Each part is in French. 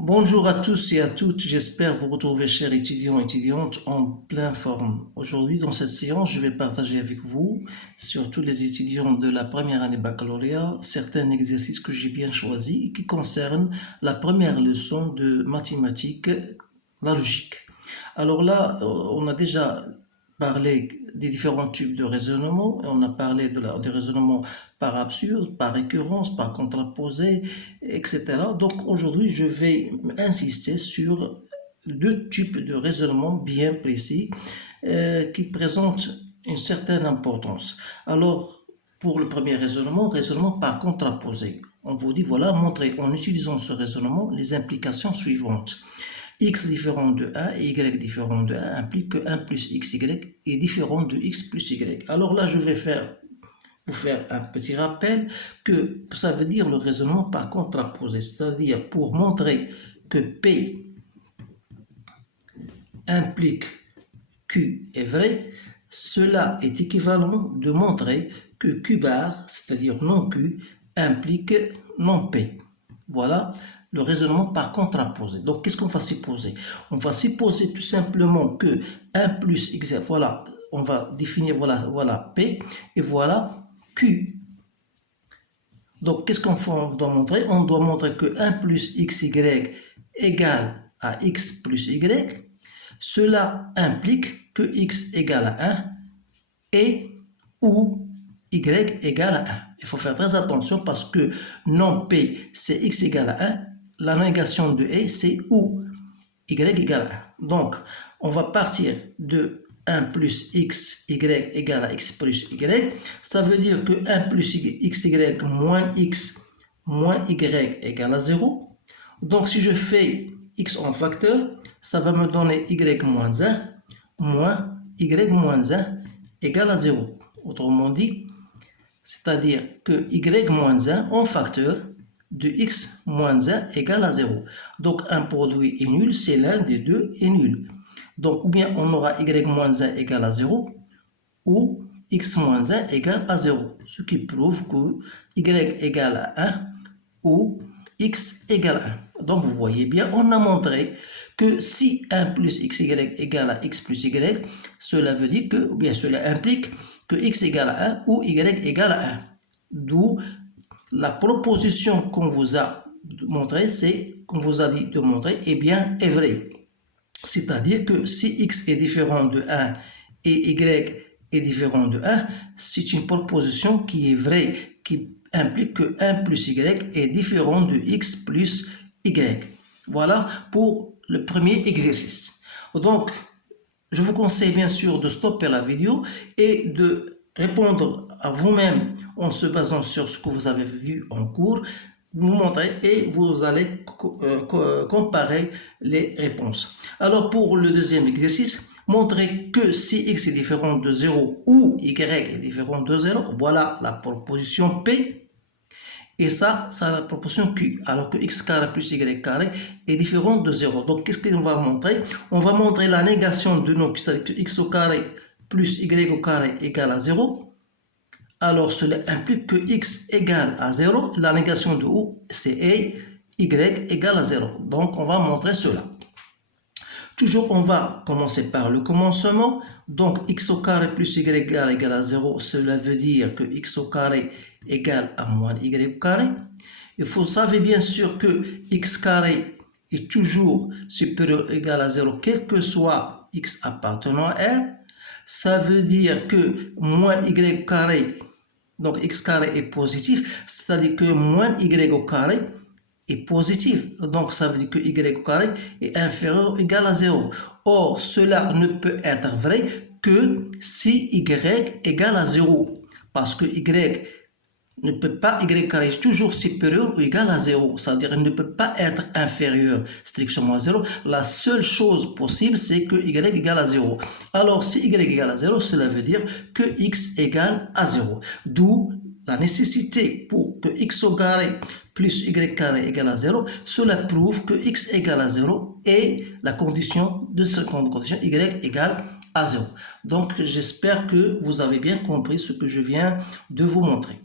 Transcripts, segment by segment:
Bonjour à tous et à toutes, j'espère vous retrouver chers étudiants et étudiantes en pleine forme. Aujourd'hui dans cette séance, je vais partager avec vous, surtout les étudiants de la première année baccalauréat, certains exercices que j'ai bien choisis et qui concernent la première leçon de mathématiques, la logique. Alors là, on a déjà parlé des différents types de raisonnement, on a parlé des raisonnements par absurde, par récurrence, par contraposé, etc. Donc aujourd'hui, je vais insister sur deux types de raisonnement bien précis qui présentent une certaine importance. Alors, pour le premier raisonnement, raisonnement par contraposé. On vous dit, voilà, montrez en utilisant ce raisonnement les implications suivantes. X différent de 1 et Y différent de 1 implique que 1 plus XY est différent de X plus Y. Alors là, je vais vous faire un petit rappel que ça veut dire le raisonnement par contraposé, c'est-à-dire pour montrer que P implique Q est vrai, cela est équivalent de montrer que Q bar, c'est-à-dire non Q, implique non P. Voilà le raisonnement par contraposé. Donc, qu'est-ce qu'on va supposer? On va supposer tout simplement que 1 plus X, voilà, on va définir, voilà P, et voilà Q. Donc, qu'est-ce qu'on doit montrer? On doit montrer que 1 plus XY égale à X plus Y. Cela implique que X égale à 1 et ou Y égale à 1. Il faut faire très attention parce que non P, c'est X égale à 1. La négation de E, c'est ou Y égale à 1. Donc, on va partir de 1 plus x, y égale à x plus y. Ça veut dire que 1 plus xy moins x moins y égale à 0. Donc, si je fais x en facteur, ça va me donner y moins 1 moins y moins 1 égale à 0. Autrement dit, c'est-à-dire que y moins 1 en facteur de x moins 1 égale à 0. Donc un produit est nul, c'est l'un des deux est nul. Donc ou bien on aura y moins 1 égale à 0 ou x moins 1 égale à 0. Ce qui prouve que y égale à 1 ou x égale à 1. Donc vous voyez bien, on a montré que si 1 plus xy égale à x plus y, cela veut dire que, ou bien cela implique que x égale à 1 ou y égale à 1. D'où la proposition qu'on vous a montré, c'est qu'on vous a dit de montrer, eh bien, est vraie. C'est-à-dire que si x est différent de 1 et y est différent de 1, c'est une proposition qui est vraie, qui implique que 1 plus y est différent de x plus y. Voilà pour le premier exercice. Donc, je vous conseille bien sûr de stopper la vidéo et de répondre à vous-même en se basant sur ce que vous avez vu en cours, vous montrez et vous allez comparer les réponses. Alors pour le deuxième exercice, montrez que si x est différent de 0 ou y est différent de 0, voilà la proposition P. Et ça, c'est la proportion Q, alors que x carré plus y carré est différent de 0. Donc, qu'est-ce qu'on va montrer? On va montrer la négation de nos, c'est-à-dire que x au carré plus y au carré égale à 0. Alors, cela implique que x égale à 0. La négation de ou, c'est y égale à 0. Donc, on va montrer cela. Toujours, on va commencer par le commencement. Donc, x au carré plus y égale à 0, cela veut dire que x au carré égale à moins y au carré. Il faut savoir bien sûr que x carré est toujours supérieur ou égal à 0, quel que soit x appartenant à R. Ça veut dire que moins y au carré, donc x carré est positif, c'est-à-dire que moins y au carré est positif. Donc, ça veut dire que y au carré est inférieur ou égal à 0. Or, cela ne peut être vrai que si y égale à 0. Parce que y ne peut pas, y carré est toujours supérieur ou égal à 0. C'est-à-dire qu'il ne peut pas être inférieur strictement à 0. La seule chose possible, c'est que y égale à 0. Alors, si y égale à 0, cela veut dire que x égale à 0. D'où la nécessité pour que x au carré plus y carré égale à 0, cela prouve que x égale à 0 et la condition de seconde condition y égale à 0. Donc j'espère que vous avez bien compris ce que je viens de vous montrer.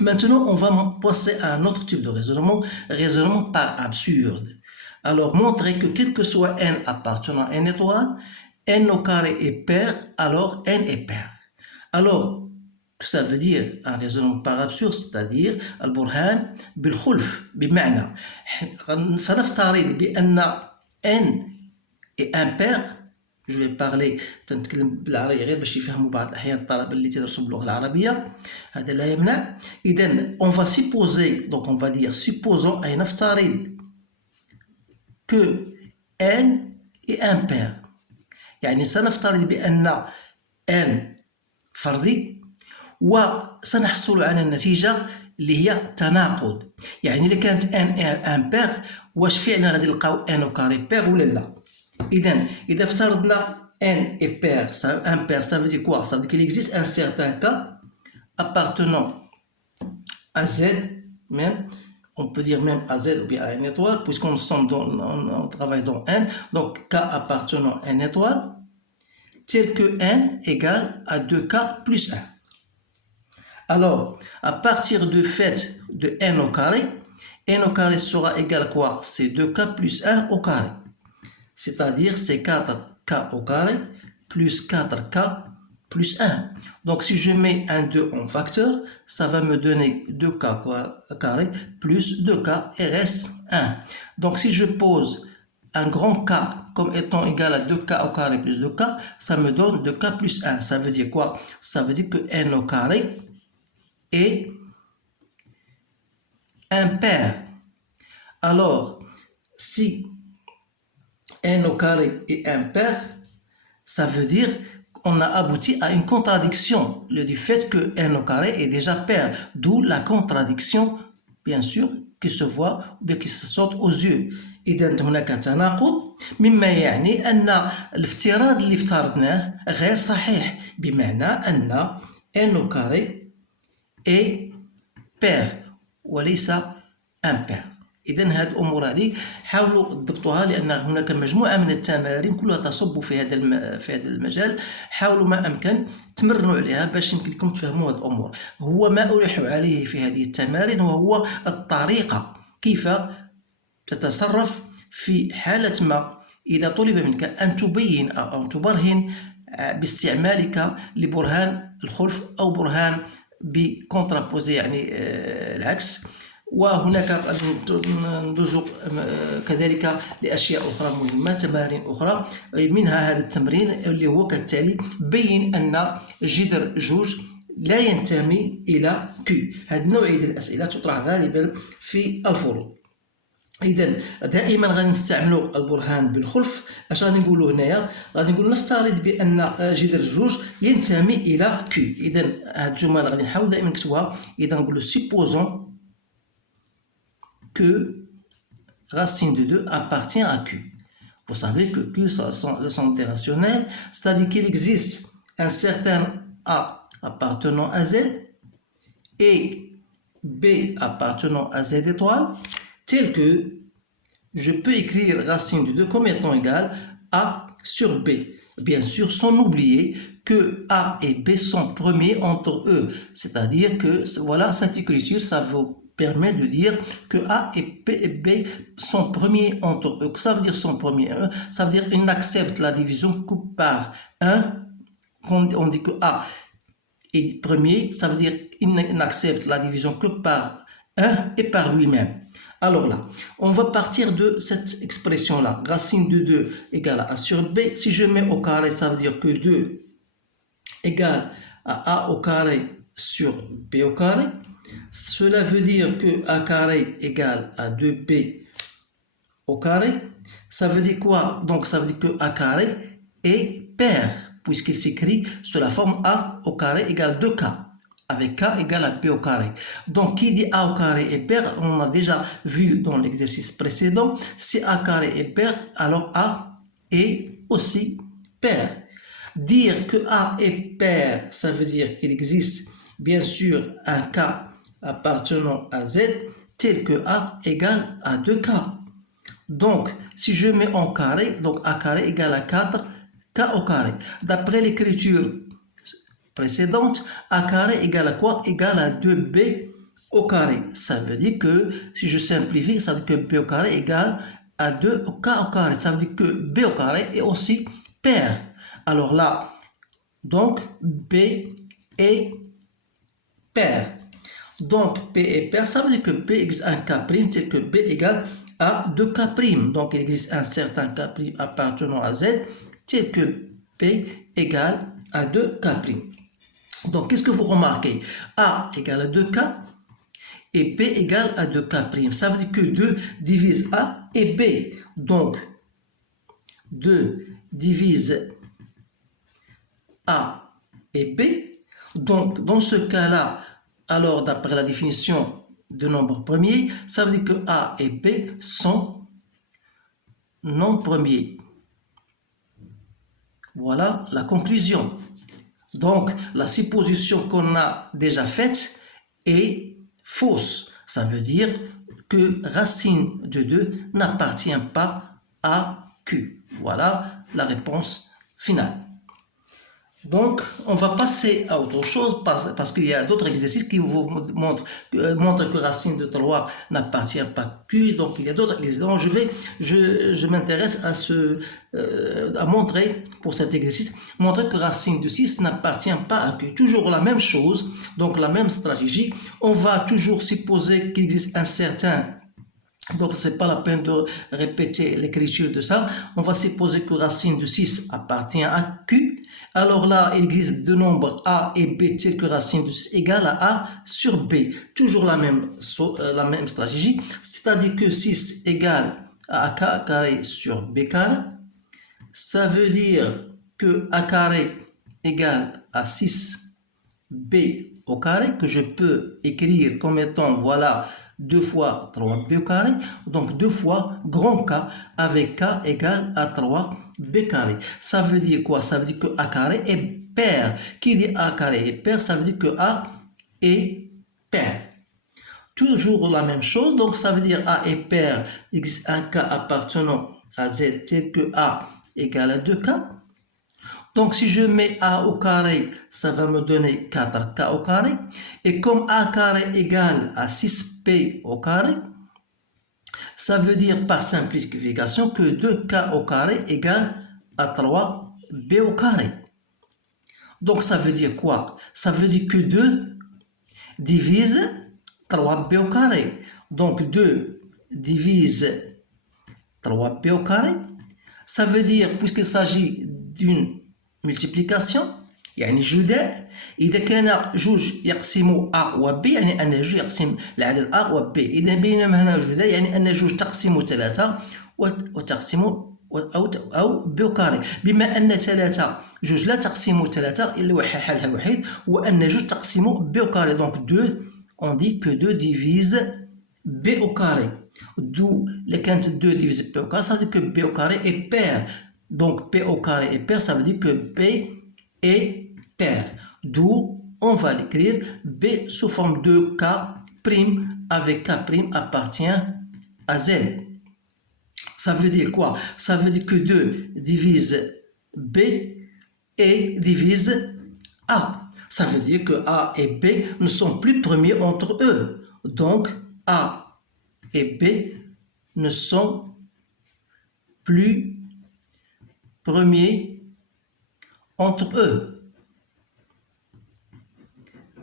Maintenant, on va passer à un autre type de raisonnement, raisonnement par absurde. Alors, montrer que quel que soit n appartenant à une étoile, n au carré est pair, alors n est pair. Alors, ça veut dire un raisonnement par absurde, c'est-à-dire البرهان بالخلف بمعنى سنفترض بأن n est impair. Je vais parler تنتكلم بالعربية غير باش يفهموا بعض الأحيان الطلبة اللي تدرسوا باللغة العربية، هذا لا يمنع. إذا on va supposer, donc on va dire supposons أي نفترض que n est impair، يعني سنفترض بأن n فردي وسنحصل على النتيجة اللي هي تناقض. يعني إذا كانت n امبير واش فعلا غادي نلقاو n au carré pair ولا لا؟ إذا افترضنا n est pair, impair, ça veut dire quoi? Ça veut dire qu'il existe un certain cas appartenant à Z, même, on peut dire même à Z ou bien à une étoile, puisqu'on on travaille dans n, donc cas appartenant à une étoile, tel que n égale à 2k plus 1. Alors, à partir du fait de n au carré sera égal à quoi? C'est 2k plus 1 au carré. C'est-à-dire c'est 4k au carré plus 4k plus 1. Donc si je mets un 2 en facteur, ça va me donner 2k carré plus 2k et reste 1. Donc si je pose un grand K comme étant égal à 2k au carré plus 2k, ça me donne 2k plus 1. Ça veut dire quoi? Ça veut dire que n au carré est impair. Alors, si n au carré est impair, ça veut dire qu'on a abouti à une contradiction, du fait que n au carré est déjà pair, d'où la contradiction, bien sûr, qui se voit ou bien qui se saute aux yeux. إذا هناك تناقض، مما يعني أن الافتراض اللي افترضناه غير صحيح، بمعنى أن n au carré est pair وليس impair. إذا هذه الأمور هذه حاولوا تضبطوها، لأن هناك مجموعة من التمارين كلها تصب في هذا المجال. حاولوا ما أمكن تمرنوا عليها باش يمكن لكم تفهموا هذه الأمور. هو ما ألح عليه في هذه التمارين وهو الطريقة كيف تتصرف في حالة ما إذا طلب منك أن تبين أو تبرهن باستعمالك لبرهان الخلف أو برهان بكونترابوزي، يعني العكس. وهناك ندوز كذلك لأشياء أخرى مهمة، تمارين أخرى، منها هذا التمرين اللي هو كالتالي: بين أن جذر جوج لا ينتمي إلى Q. هذه النوعية الأسئلة تطرح غالبا في الفروض. إذا دائما غادي نستعملوا البرهان بالخلف. اش غادي نقولوا هنايا؟ غادي نقول نفترض بأن جذر جوج ينتمي إلى Q. إذا هاد الجمل غادي نحاول دائما نكتبوها. إذا نقولوا supposons que racine de 2 appartient à Q. Vous savez que Q est le centre rationnel, c'est-à-dire qu'il existe un certain A appartenant à Z et B appartenant à Z étoile, tel que je peux écrire racine de 2 comme étant égal A sur B. Bien sûr, sans oublier que A et B sont premiers entre eux. C'est-à-dire que, voilà, cette écriture, ça vous permet de dire que A et B sont premiers entre eux. Ça veut dire sont premiers. Ça veut dire qu'ils acceptent la division que par 1. On dit que A est premier, ça veut dire qu'il n'accepte la division que par 1 et par lui-même. Alors là, on va partir de cette expression-là. Racine de 2 égale à A sur B. Si je mets au carré, ça veut dire que 2 égale à A au carré sur B au carré. Cela veut dire que A carré égale à 2B au carré. Ça veut dire quoi? Donc ça veut dire que A carré est pair, puisqu'il s'écrit sous la forme A au carré égale 2K, avec K égale à B au carré. Donc qui dit A au carré est pair, on a déjà vu dans l'exercice précédent. Si A carré est pair, alors A est aussi pair. Dire que A est pair, ça veut dire qu'il existe bien sûr un K appartenant à Z tel que A égale à 2K. Donc, si je mets en carré, donc A carré égale à 4K au carré. D'après l'écriture précédente, A carré égale à quoi? Égale à 2B au carré. Ça veut dire que, si je simplifie, ça veut dire que B au carré égale à 2k au carré. Ça veut dire que b au carré est aussi pair. Alors là, donc b est pair. Donc p est pair, ça veut dire que p existe un k', c'est que b égale à 2k'. Donc il existe un certain k' appartenant à z, tel que p égale à 2k'. Donc qu'est-ce que vous remarquez? A égale à 2k et p égale à 2k'. Ça veut dire que 2 divise a et b. Donc 2 divise a et b. Donc dans ce cas-là, alors d'après la définition de nombre premier, ça veut dire que a et b sont nombres premiers. Voilà la conclusion. Donc la supposition qu'on a déjà faite est fausse. Ça veut dire que racine de 2 n'appartient pas à Q. Voilà la réponse finale. Donc, on va passer à autre chose parce qu'il y a d'autres exercices qui vous montrent que racine de 3 n'appartient pas à Q. Donc, il y a d'autres exercices. Donc, je m'intéresse à montrer, pour cet exercice, montrer que racine de 6 n'appartient pas à Q. Toujours la même chose, donc la même stratégie. On va toujours supposer qu'il existe un certain... Donc, ce n'est pas la peine de répéter l'écriture de ça. On va supposer que racine de 6 appartient à Q. Alors là, il existe deux nombres A et B tels que racine de 6 égale à A sur B. Toujours la même stratégie. C'est-à-dire que 6 égale à AK carré sur B carré. Ça veut dire que A carré égale à 6B au carré, que je peux écrire comme étant, voilà, 2 fois 3b au carré, donc 2 fois grand K avec K égale à 3b carré. Ça veut dire quoi? Ça veut dire que A carré est pair. Qui dit A carré est pair, ça veut dire que A est pair. Toujours la même chose, donc ça veut dire A est pair, il existe un K appartenant à Z tel que A égale à 2K. Donc, si je mets A au carré, ça va me donner 4K au carré. Et comme A carré égale à 6P au carré, ça veut dire par simplification que 2K au carré égale à 3B au carré. Donc, ça veut dire quoi? Ça veut dire que 2 divise 3B au carré. Donc, 2 divise 3B au carré. Ça veut dire, puisqu'il s'agit d'une multiplication يعني جداء اذا كان جوج يقسم ا و ب يعني ان جوج يقسم العدد ا و ب اذا بينما هنا جداء يعني ان جوج تقسم 3 وتقسم او ب كاري بما ان 3 جوج لا تقسم 3 الا حلها الوحيد وان جوج تقسم ب كاري دونك 2 on dit que 2 divise b au carré. D'où les quintes 2 divisé p au carré, ça veut dire que b au carré est pair. Donc p au carré est pair, ça veut dire que p est pair. D'où on va l'écrire b sous forme de k' avec k' appartient à z. Ça veut dire quoi? Ça veut dire que 2 divise b et divise a. Ça veut dire que a et b ne sont plus premiers entre eux. Donc a et B ne sont plus premiers entre eux.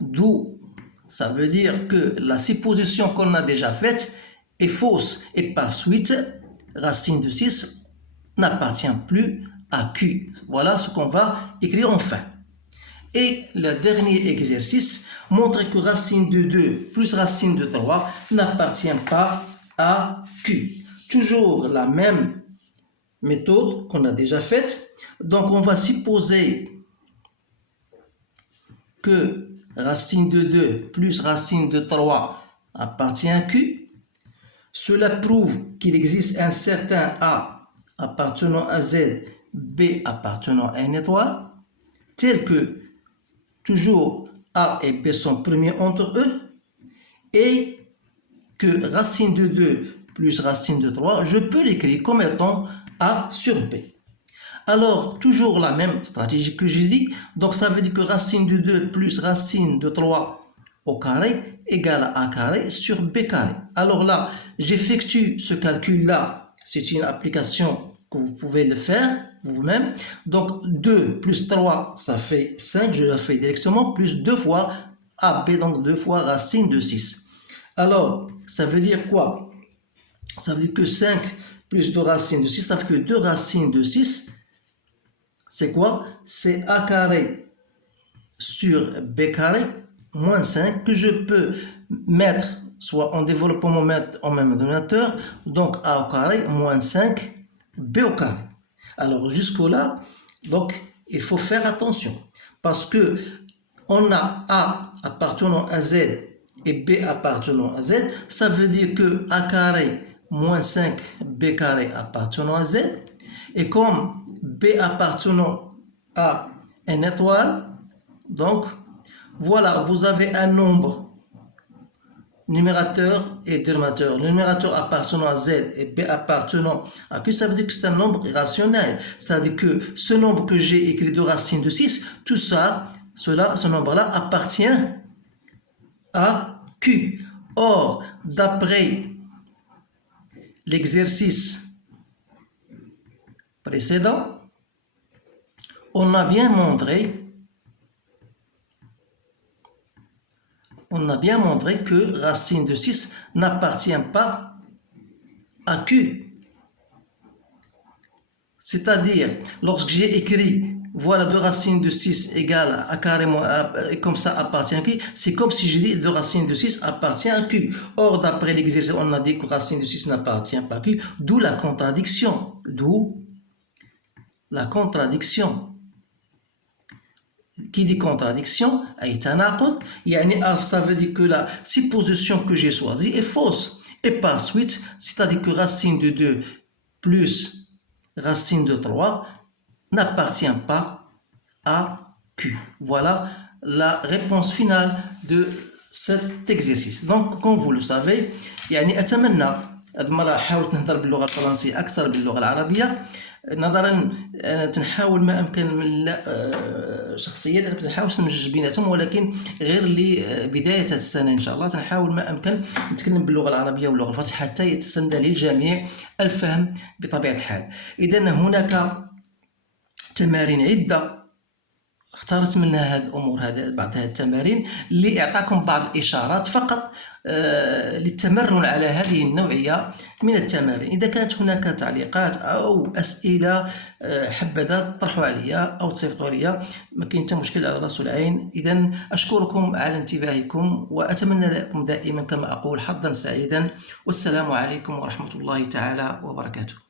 D'où ça veut dire que la supposition qu'on a déjà faite est fausse et par suite, racine de 6 n'appartient plus à Q. Voilà ce qu'on va écrire enfin. Et le dernier exercice montre que racine de 2 plus racine de 3 n'appartient pas à Q. Toujours la même méthode qu'on a déjà faite. Donc on va supposer que racine de 2 plus racine de 3 appartient à Q. Cela prouve qu'il existe un certain A appartenant à Z, B appartenant à une étoile, tel que toujours A et B sont premiers entre eux, et que racine de 2 plus racine de 3, je peux l'écrire comme étant A sur B. Alors, toujours la même stratégie que j'ai dit, donc ça veut dire que racine de 2 plus racine de 3 au carré égale à A carré sur B carré. Alors là, j'effectue ce calcul-là c'est une application que vous pouvez le faire vous-même. Donc 2 plus 3, ça fait 5, je le fais directement, plus 2 fois AB, donc 2 fois racine de 6. Alors, ça veut dire quoi? Ça veut dire que 5 plus 2 racines de 6, ça fait que 2 racines de 6, c'est quoi? C'est A carré sur B carré moins 5 que je peux mettre soit en développement mettre en même dénominateur, donc A au carré moins 5 B au carré. Alors jusqu'au là, donc il faut faire attention parce que on a A appartenant à Z et B appartenant à Z, ça veut dire que A carré moins 5 B carré appartenant à Z, et comme B appartenant à une étoile, donc voilà, vous avez un nombre numérateur et dénominateur. Le numérateur appartenant à Z et B appartenant à Q, ça veut dire que c'est un nombre irrationnel. C'est-à-dire que ce nombre que j'ai écrit de racine de 6, tout ça, ce nombre-là appartient à Q. Or, d'après l'exercice précédent, on a bien montré que racine de 6 n'appartient pas à Q. C'est-à-dire, lorsque j'ai écrit voilà 2 racines de 6 égale à carrément comme ça appartient à Q, c'est comme si je dis 2 racines de 6 appartient à Q. Or, d'après l'exercice, on a dit que racine de 6 n'appartient pas à Q, d'où la contradiction. Qui dit contradiction, ça veut dire que la supposition que j'ai choisie est fausse. Et par suite, c'est-à-dire que racine de 2 plus racine de 3 n'appartient pas à Q. Voilà la réponse finale de cet exercice. Donc, comme vous le savez, أتمنى هاد المرة حاولت نهضر باللغة الفرنسية أكثر باللغة العربية نظرا تنحاول ما أمكن من شخصيا تنحاول نمزج بيناتهم، ولكن غير لبداية السنة إن شاء الله تنحاول ما أمكن نتكلم باللغة العربية واللغة الفرنسية حتى يتسنى للجميع الفهم بطبيعة الحال. إذن هناك تمارين عدة اختارت منها هذه الأمور، بعض هذه التمارين لإعطاكم بعض الإشارات فقط للتمرن على هذه النوعية من التمارين. إذا كانت هناك تعليقات أو أسئلة حبذا طرحوا عليا أو تصيفطوا لي، ما كاين حتى مشكل، على الراس والعين. إذن أشكركم على انتباهكم وأتمنى لكم دائما كما أقول حظا سعيدا، والسلام عليكم ورحمة الله تعالى وبركاته.